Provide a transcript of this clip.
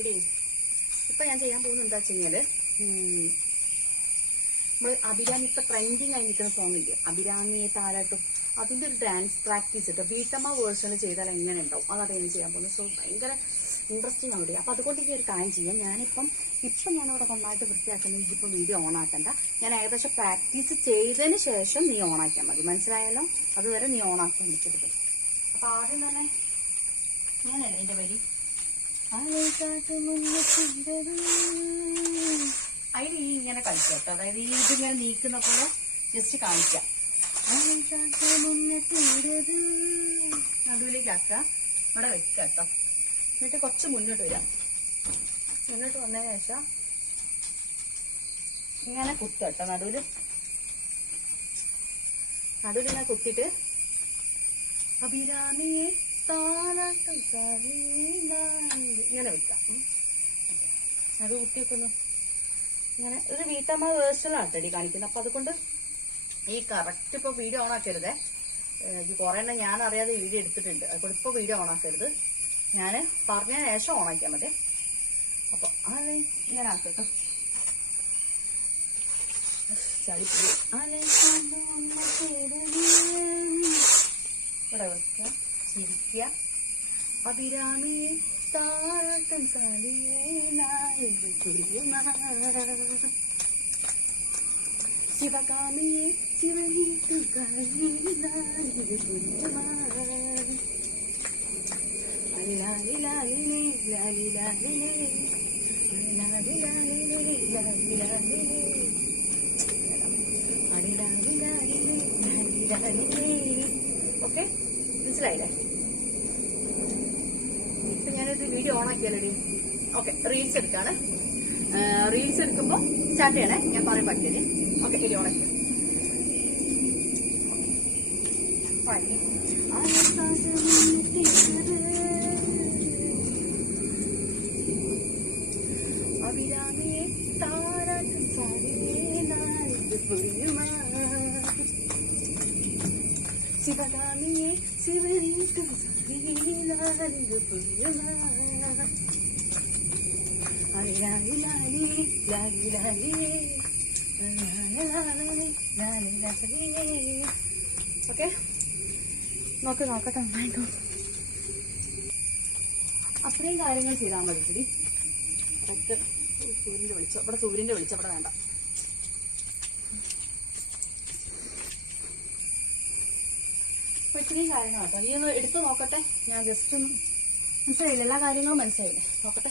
എടി ഇപ്പൊ ഞാൻ ചെയ്യാൻ പോകുന്നത് എന്താ വെച്ച് കഴിഞ്ഞാല് നമ്മൾ അഭിരാമി ഇപ്പൊ ട്രെൻഡിങ് ആയി നിൽക്കുന്ന സോങ് ഇല്ലേ, അഭിരാമിയെ താരാട്ടും, അതിന്റെ ഒരു ഡാൻസ് പ്രാക്ടീസ് ഇട്ട് വീട്ടമ്മ വേർഷനിൽ ചെയ്താൽ എങ്ങനെ ഉണ്ടാവും അതാണ് ഞാൻ ചെയ്യാൻ പോകുന്നത്. സോ ഭയങ്കര ഇൻട്രസ്റ്റിംഗ് അവിടെ. അപ്പൊ അതുകൊണ്ട് ഈ ഒരു കാര്യം ചെയ്യാം. ഇപ്പം ഞാനിവിടെ നന്നായിട്ട് വൃത്തിയാക്കുന്നത്. ഇതിപ്പം വീഡിയോ ഓൺ ആക്കണ്ട, ഞാൻ ഏകദേശം പ്രാക്ടീസ് ചെയ്തതിന് ശേഷം നീ ഓൺ ആക്കിയാൽ മതി, മനസ്സിലായല്ലോ? അതുവരെ നീ ഓൺ ആക്കാൻ വെച്ചെടുക്കും. അപ്പൊ ആദ്യം തന്നെ ഞാനല്ലേ എന്റെ വരി അതിൽ ഈ ഇങ്ങനെ കളിക്കാം. അതായത് ഈ ഇതിങ്ങനെ നീക്കുന്ന പോലെ ജസ്റ്റ് കാണിക്കാം. നടുവിലേക്ക് ആക്കുക, ഇവിടെ വെക്കുക കേട്ടോ. എന്നിട്ട് കുറച്ച് മുന്നോട്ട് വരാം. മുന്നോട്ട് വന്നതിന് ശേഷം ഇങ്ങനെ കുത്തുക കേട്ടോ. നടുവിലിങ്ങനെ കുത്തിയിട്ട് അഭിരാമിയെ താലാട്ടും ഇങ്ങനെ വെക്കാം. അത് കുത്തി വെക്കുന്നു. ഇങ്ങനെ ഒരു വീട്ടമ്മ വേർഷനാട്ടടി കാണിക്കുന്നത്. അപ്പൊ അതുകൊണ്ട് ഈ കറക്റ്റ് ഇപ്പൊ വീഡിയോ ഓൺ ആക്കരുതേ. ഈ കുറെ എണ്ണം ഞാൻ അറിയാതെ വീഡിയോ എടുത്തിട്ടുണ്ട്. അതുകൊണ്ട് ഇപ്പൊ വീഡിയോ ഓൺ ആക്കരുത്, ഞാൻ പറഞ്ഞതിന് ശേഷം ഓൺ ആക്കിയാൽ മതി. അപ്പൊ അത് ഇങ്ങനെ ആക്കട്ടോ. ഇവിടെ വെക്കുക, ചിരിക്കുക. അഭിരാമിയെ താഴത്തും ശിവകാമിയെ ശിവനീട്ടും ഓക്കെ, മനസ്സിലായില്ലേ? ഇപ്പൊ ഞാനൊരു വീഡിയോ ഓൺ ആക്കിയാലേ. ഓക്കെ, റീൽസ് എടുക്കാണ്. റീൽസ് എടുക്കുമ്പോ സ്റ്റാർട്ട് ചെയ്യണേ, ഞാൻ പറയും പറ്റില്ലേ. ഓക്കെ, വീഡിയോ ഓൺ ആക്കി. അഭിരാമിയെ താരാട്ടും ശിവകാമിയെ ശിവനീട്ടും ഓക്കെ, നോക്കട്ടെ. അത്രയും കാര്യങ്ങൾ ചെയ്താൽ മതി. ശരി, സൂര്യന്റെ വെളിച്ചം ഇവിടെ വേണ്ട. അപ്പൊ ഇത്രയും കാര്യങ്ങൾ കേട്ടോ. നീ ഒന്ന് എടുത്തു നോക്കട്ടെ. ഞാൻ ജസ്റ്റ് ഒന്ന് മനസ്സിലായില്ല, എല്ലാ കാര്യങ്ങളും മനസ്സിലായില്ലേ? നോക്കട്ടെ.